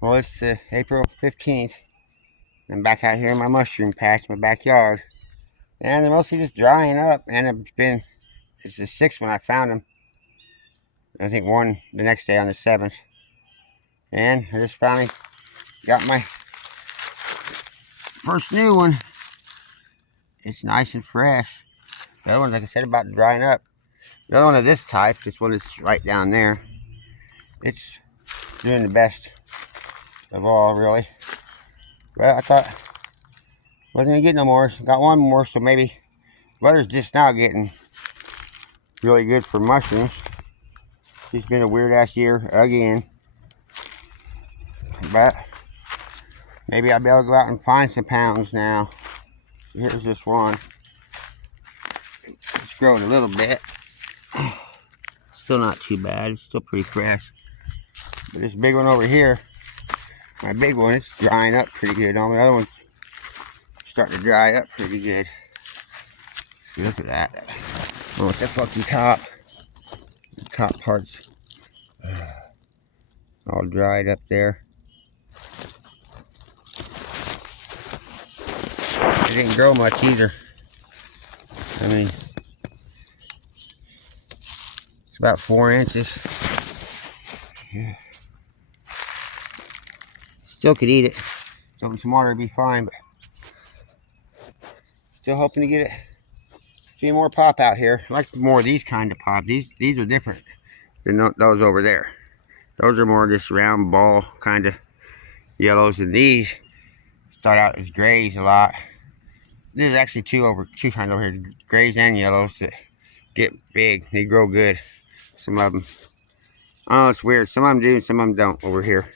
Well, it's April 15th. I'm back out here in my mushroom patch, my backyard. And they're mostly just drying up. And it's the 6th when I found them. I think one the next day on the 7th. And I just finally got my first new one. It's nice and fresh. The other one's, like I said, about drying up. The other one of this type, this one is right down there. It's doing the best of all, really. But I thought I wasn't going to get no more. So got one more, so maybe weather's just now getting really good for mushrooms. It's been a weird ass year again. But maybe I'll be able to go out and find some pounds now. Here's this one. It's growing a little bit. Still not too bad. It's still pretty fresh. But this big one over here, my big one, it's drying up pretty good. All the other ones starting to dry up pretty good. See, look at that. Oh, it's that fucking top. The top part's all dried up there. It didn't grow much either. I mean, it's about 4 inches. Yeah. Still could eat it. Something some water would be fine, but still hoping to get it. A few more pop out here. I like more of these kind of pop. These are different than those over there. Those are more just round ball kind of yellows, and these start out as grays a lot. There's actually two kinds over here, grays and yellows, that get big. They grow good. Some of them. I don't know, it's weird. Some of them do and some of them don't over here.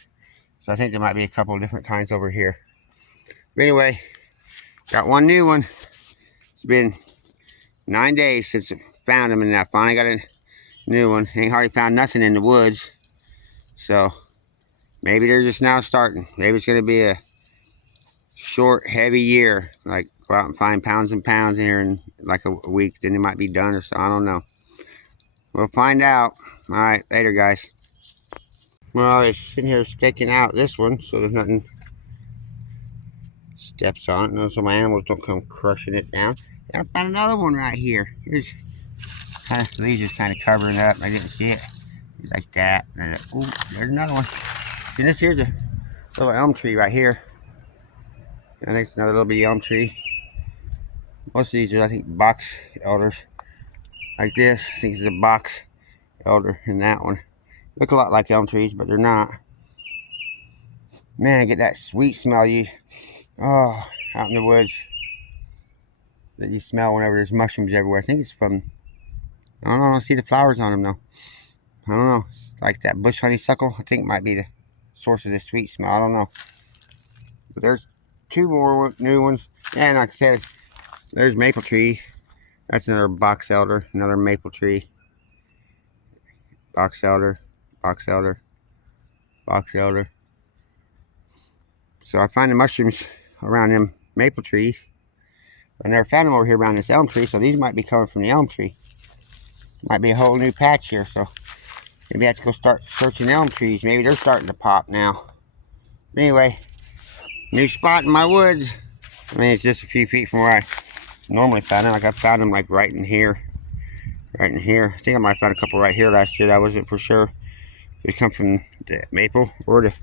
So I think there might be a couple of different kinds over here. But anyway, got one new one. It's been 9 days since I found them, and I finally got a new one. Ain't hardly found nothing in the woods. So maybe they're just now starting. Maybe it's going to be a short, heavy year. Like go out and find pounds and pounds here in like a week. Then it might be done or so. I don't know. We'll find out. All right, later, guys. Well, it's sitting here sticking out this one, so there's nothing steps on it, so my animals don't come crushing it down. And I found another one right here. Here's kind of, the leaves just kind of covering up. I didn't see it. It's like that. And oh, there's another one. And this here's a little elm tree right here. I think it's another little bitty elm tree. Most of these are, I think, box elders. Like this, I think it's a box elder in that one. Look a lot like elm trees, but they're not. Man, I get that sweet smell out in the woods that you smell whenever there's mushrooms everywhere. I think it's from, I don't know, I don't see the flowers on them though. I don't know. It's like that bush honeysuckle. I think it might be the source of the sweet smell. I don't know. But there's two more new ones. And like I said, there's maple tree. That's another box elder, another maple tree. Box elder, box elder, box elder. So I find the mushrooms around them maple trees. I never found them over here around this elm tree, so these might be coming from the elm tree. Might be a whole new patch here, so maybe I have to go start searching elm trees. Maybe they're starting to pop now. But anyway, new spot in my woods. I mean, it's just a few feet from where I normally found them. Like I found them like right in here. Right in here. I think I might have found a couple right here last year. I wasn't for sure. They come from the maple or the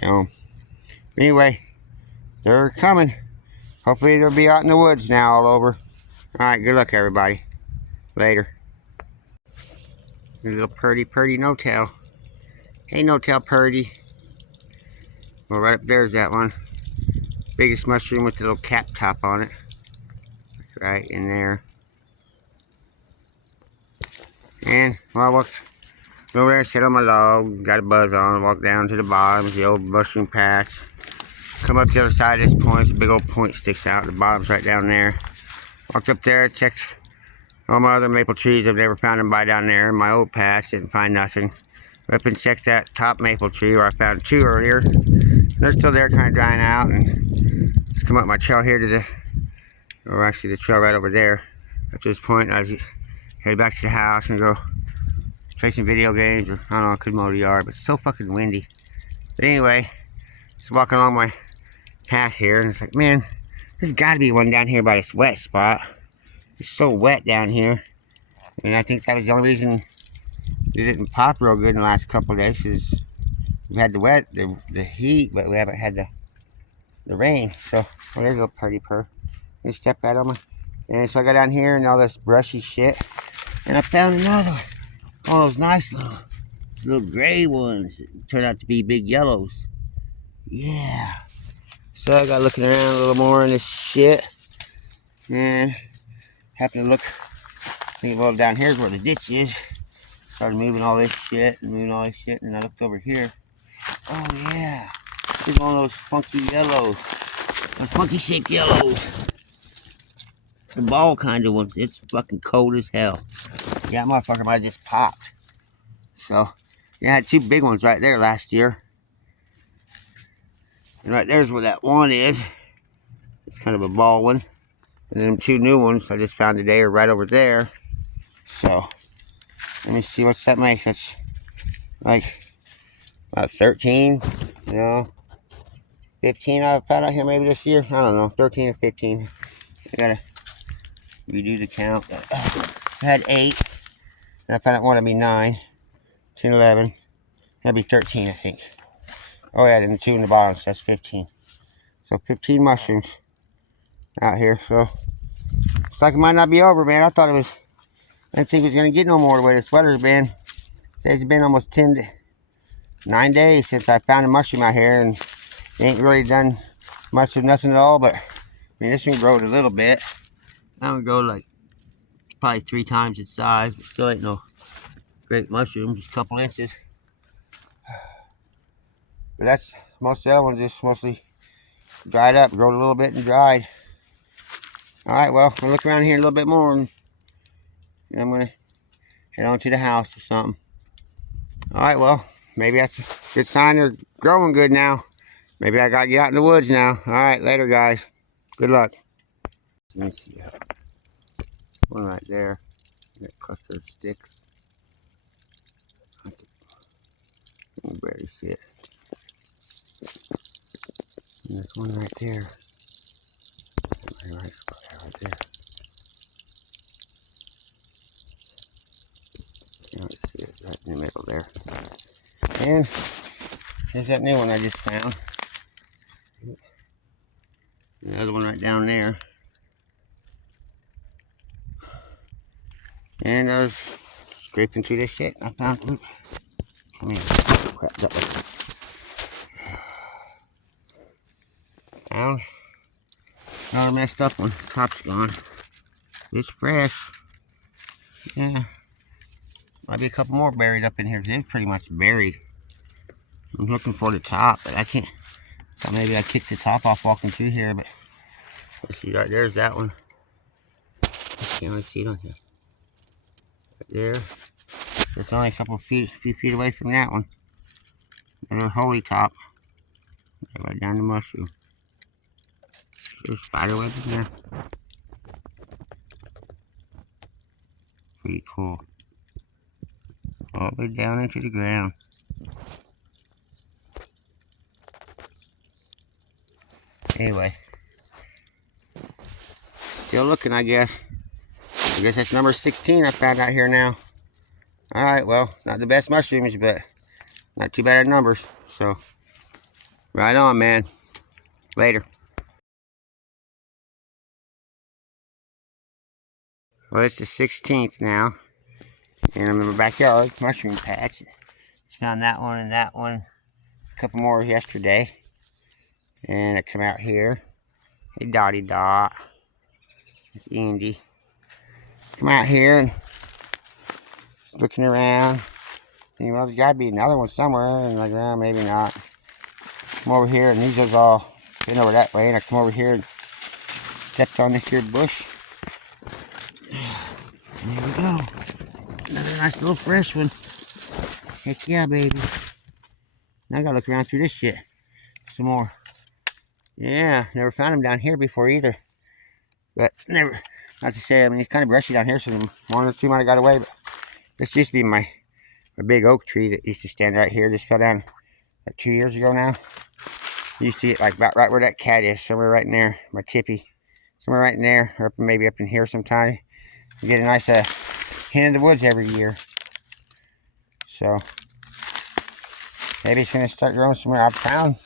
elm. Anyway, they're coming. Hopefully they'll be out in the woods now all over. Alright, good luck everybody. Later. Little purdy no-tail. Hey no-tail purdy. Well, right up there's that one. Biggest mushroom with the little cap top on it. Right in there. And well, I walked over there, sit on my log, got a buzz on, walked down to the bottom, the old mushroom patch. Come up to the other side of this point, a big old point sticks out, the bottom's right down there. Walked up there, checked all my other maple trees. I've never found them by down there. My old patch, didn't find nothing. Up and checked that top maple tree where I found two earlier. They're still there, kind of drying out. And just come up my trail here to the, or actually the trail right over there. Up to this point, I was headed back to the house and go play some video games, or I don't know, I could mow the yard, but it's so fucking windy. But anyway, just walking along my path here, and it's like, man, there's got to be one down here by this wet spot. It's so wet down here, and I think that was the only reason it didn't pop real good in the last couple of days, because we've had the heat, but we haven't had the rain. So, oh, there's a little party purr. Just step right on my, and so I got down here and all this brushy shit, and I found another one. All those nice little gray ones that turned out to be big yellows. Yeah. So I got looking around a little more in this shit, and happened to look. I think, well, down here's where the ditch is. Started moving all this shit and moving all this shit, and I looked over here. Oh yeah, here's one of those funky yellows, those funky shaped yellows. The ball kind of ones. It's fucking cold as hell. Yeah, that motherfucker might have just popped. So, yeah, I had two big ones right there last year. And right there's where that one is. It's kind of a ball one. And then two new ones I just found today are right over there. So, let me see what's that make. That's like about 13, 15 I've found out here maybe this year. I don't know, 13 or 15. I gotta redo the count. I had 8. And I found out one would be 9, 10, 11. That'd be 13, I think. Oh yeah, then the 2 in the bottom, so that's 15. So 15 mushrooms out here. So looks like it might not be over, man. I didn't think it was gonna get no more the way the sweater's been. It's been almost 9 days since I found a mushroom out here, and it ain't really done much of nothing at all. But I mean, this one growed a little bit. That one grow like probably 3 times its size, but still ain't no great mushroom, just a couple inches. But that's most of the other ones just mostly dried up, growed a little bit and dried. All right, well, we'll look around here a little bit more, and I'm gonna head on to the house or something. All right, well, maybe that's a good sign they're growing good now. Maybe I gotta get out in the woods now. All right, later, guys. Good luck. Let me see. One right there. That cluster of sticks. I can barely see it. And there's one right there. Right there. Can't see it right in the middle there. And here's that new one I just found. Another one right down there. And I was scraping through this shit. I found, oops, come here. Crap, that way. Found another messed up one. Top's gone. It's fresh. Yeah. Might be a couple more buried up in here. It's pretty much buried. I'm looking for the top, but I can't. Thought maybe I kicked the top off walking through here, but let's see, right there's that one. I can't really see it on here. Right there. It's only a few feet away from that one. And a holy top. Right down the mushroom. There's spider webs in there. Pretty cool. All the way down into the ground. Anyway. Still looking, I guess. I guess that's number 16 I found out here now. Alright, well, not the best mushrooms, but not too bad at numbers. So, right on, man. Later. Well, it's the 16th now. And I'm in my backyard, mushroom patch. Found that one and that one. A couple more yesterday. And I come out here. Hey, Dotty Dot. It's Andy. Come out here and looking around. And, well, there's got to be another one somewhere. And like, well, maybe not. Come over here, and these are all been over that way. And I come over here and stepped on this here bush. And there we go. Another nice little fresh one. Heck yeah, baby. Now I gotta look around through this shit some more. Yeah, never found them down here before either. But never, not to say, I mean, it's kind of brushy down here, so one or two might have got away. But this used to be my big oak tree that used to stand right here. Just cut down like 2 years ago now. You see it like about right where that cat is, somewhere right in there, my tippy. Somewhere right in there, or maybe up in here sometime. You get a nice hen in the woods every year. So maybe it's gonna start growing somewhere. I've found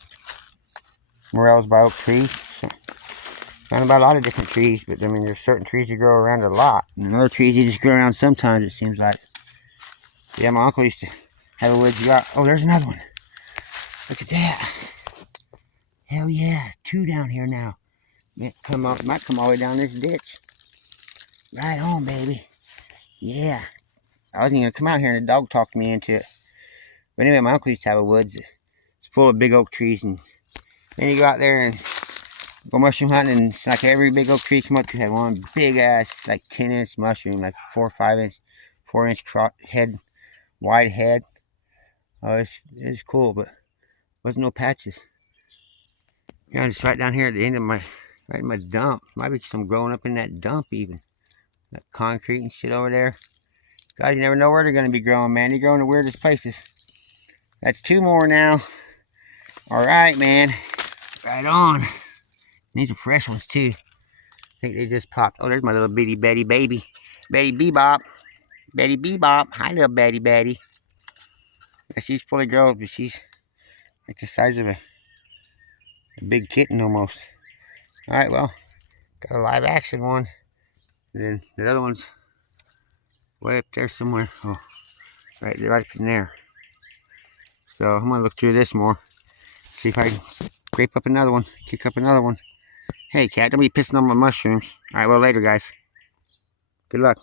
morels by oak trees. Found about a lot of different trees, but I mean there's certain trees that grow around a lot. And other trees you just grow around sometimes, it seems like. Yeah, my uncle used to have a woods. Oh, there's another one. Look at that. Hell yeah, 2 down here now. Might come all the way down this ditch. Right on, baby. Yeah. I wasn't gonna come out here and the dog talked me into it. But anyway, my uncle used to have a woods. It's full of big oak trees, and then you go out there and go mushroom hunting, and it's like every big oak tree you come up to had one big ass, like 10-inch mushroom, like 4 or 5-inch, 4-inch head, wide head. Oh, it's cool, but wasn't no patches. Yeah, just right down here at the end of right in my dump. Might be some growing up in that dump even. That concrete and shit over there. God, you never know where they're gonna be growing, man. They grow in the weirdest places. That's 2 more now. All right, man. Right on. These are fresh ones too. I think they just popped. Oh, there's my little bitty Betty baby. Betty Bebop. Betty Bebop. Hi, little Betty Betty. Yeah, she's fully grown, but she's like the size of a big kitten almost. All right, well, got a live action one. And then the other one's way up there somewhere. Oh, right in there. So I'm gonna look through this more. See if I can scrape up another one. Kick up another one. Hey, cat, don't be pissing on my mushrooms. All right, well, later, guys. Good luck.